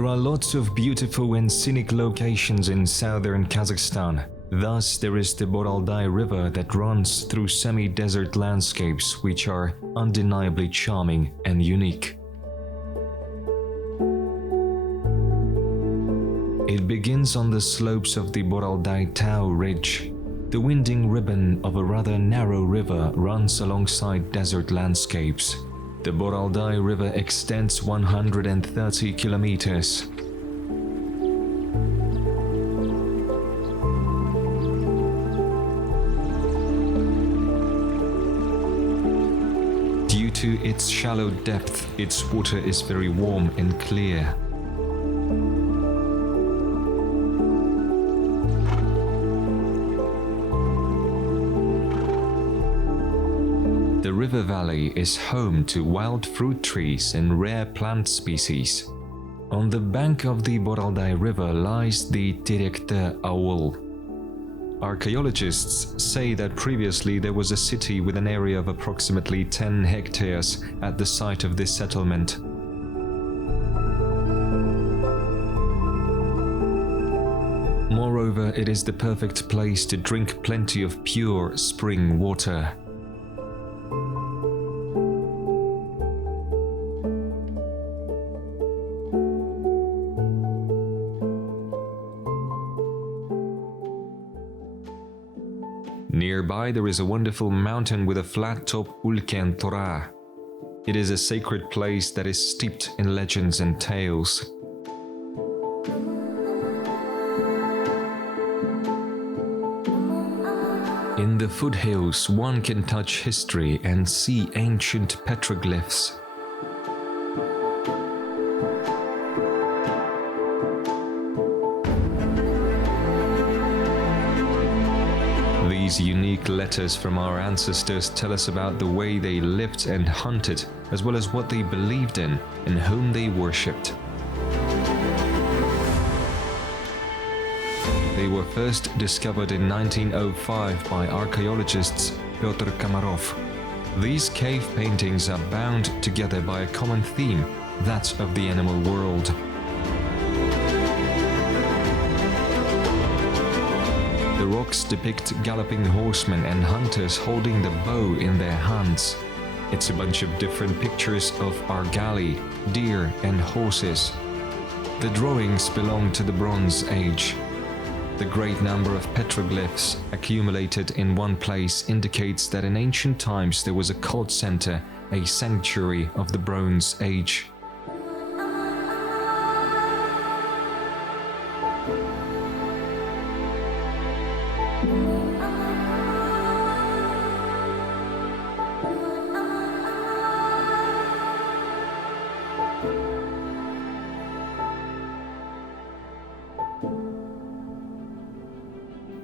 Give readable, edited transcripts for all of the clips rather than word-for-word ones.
There are lots of beautiful and scenic locations in southern Kazakhstan. Thus, there is the Boroldai River that runs through semi-desert landscapes which are undeniably charming and unique. It begins on the slopes of the Boroldai Tau ridge. The winding ribbon of a rather narrow river runs alongside desert landscapes. The Boroldai River extends 130 kilometers. Due to its shallow depth, its water is very warm and clear. The river valley is home to wild fruit trees and rare plant species. On the bank of the Boroldai River lies the Turkestan Aul. Archaeologists say that previously there was a city with an area of approximately 10 hectares at the site of this settlement. Moreover, it is the perfect place to drink plenty of pure spring water. Nearby there is a wonderful mountain with a flat top, Ulken Torah. It is a sacred place that is steeped in legends and tales. In the foothills one can touch history and see ancient petroglyphs. These unique letters from our ancestors tell us about the way they lived and hunted, as well as what they believed in and whom they worshipped. They were first discovered in 1905 by archaeologists Pyotr Komarov. These cave paintings are bound together by a common theme, that of the animal world. The rocks depict galloping horsemen and hunters holding the bow in their hands. It's a bunch of different pictures of argali, deer and horses. The drawings belong to the Bronze Age. The great number of petroglyphs accumulated in one place indicates that in ancient times there was a cult center, a sanctuary of the Bronze Age.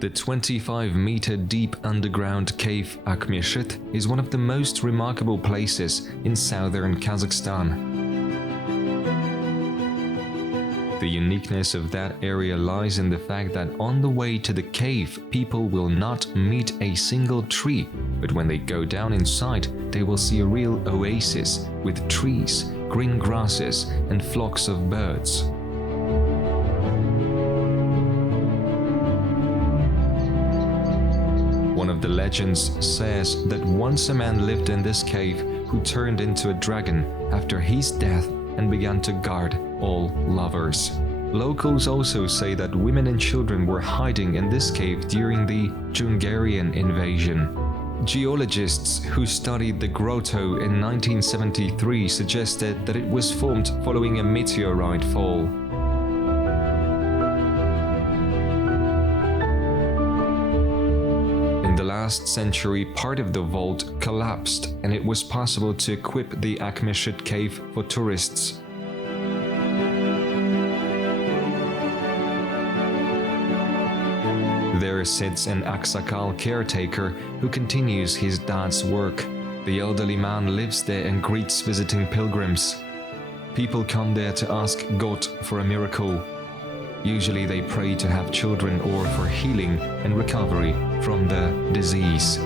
The 25-meter deep underground cave Akmeshit is one of the most remarkable places in southern Kazakhstan. The uniqueness of that area lies in the fact that on the way to the cave, people will not meet a single tree, but when they go down inside, they will see a real oasis with trees, green grasses, and flocks of birds. One of the legends says that once a man lived in this cave who turned into a dragon after his death and began to guard all lovers. Locals also say that women and children were hiding in this cave during the Hungarian invasion. Geologists who studied the grotto in 1973 suggested that it was formed following a meteorite fall. In the last century, part of the vault collapsed and it was possible to equip the Akmeshit cave for tourists. There sits an Aksakal caretaker who continues his dad's work. The elderly man lives there and greets visiting pilgrims. People come there to ask God for a miracle. Usually they pray to have children or for healing and recovery from the disease.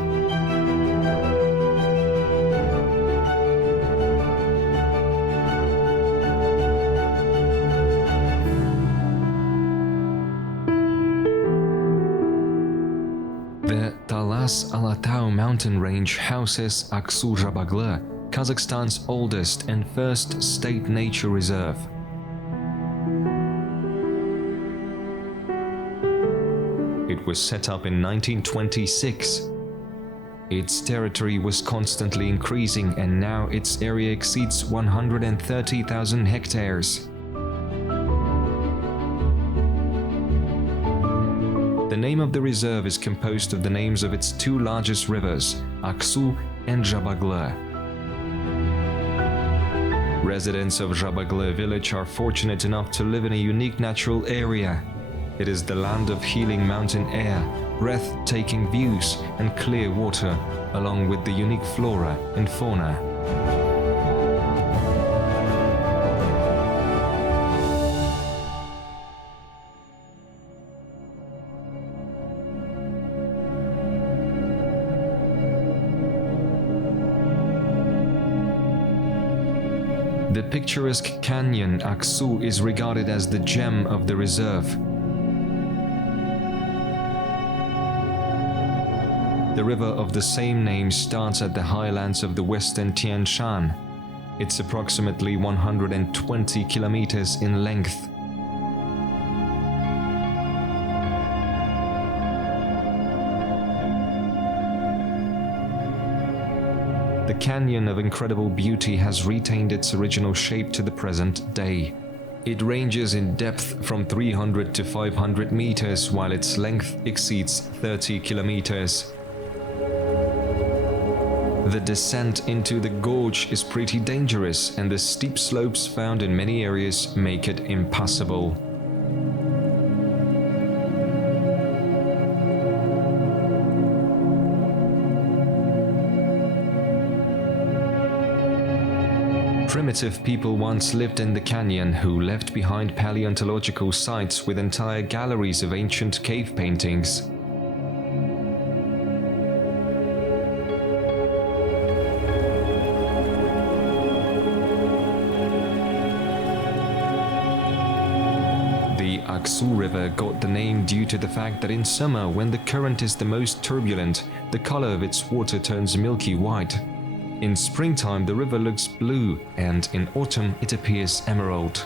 Boroldai Tau mountain range houses Aksu-Jabaglı, Kazakhstan's oldest and first state nature reserve. It was set up in 1926. Its territory was constantly increasing and now its area exceeds 130,000 hectares. The name of the reserve is composed of the names of its two largest rivers, Aksu and Jabaglı. Residents of Jabaglı village are fortunate enough to live in a unique natural area. It is the land of healing mountain air, breathtaking views and clear water, along with the unique flora and fauna. The picturesque canyon Aksu is regarded as the gem of the reserve. The river of the same name starts at the highlands of the western Tian Shan. It's approximately 120 kilometers in length. The canyon of incredible beauty has retained its original shape to the present day. It ranges in depth from 300 to 500 meters, while its length exceeds 30 kilometers. The descent into the gorge is pretty dangerous, and the steep slopes found in many areas make it impassable. Primitive people once lived in the canyon who left behind paleontological sites with entire galleries of ancient cave paintings. The Aksu River got the name due to the fact that in summer, when the current is the most turbulent, the color of its water turns milky white. In springtime, the river looks blue, and in autumn, it appears emerald.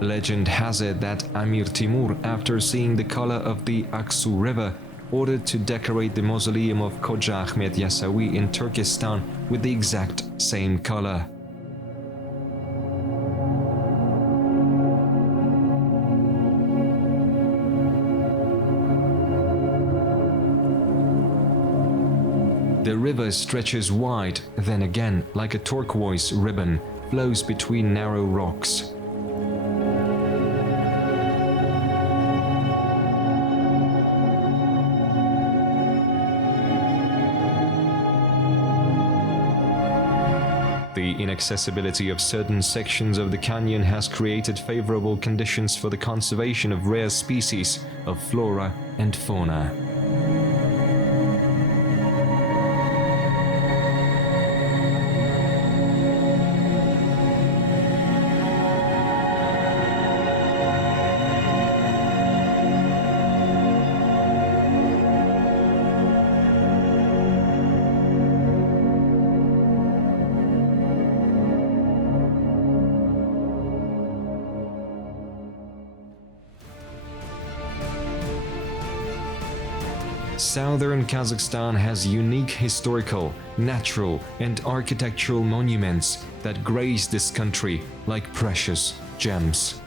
Legend has it that Amir Timur, after seeing the color of the Aksu River, ordered to decorate the mausoleum of Khoja Ahmed Yasawi in Turkestan with the exact same color. The river stretches wide, then again, like a turquoise ribbon, flows between narrow rocks. The inaccessibility of certain sections of the canyon has created favorable conditions for the conservation of rare species of flora and fauna. Southern Kazakhstan has unique historical, natural, and architectural monuments that grace this country like precious gems.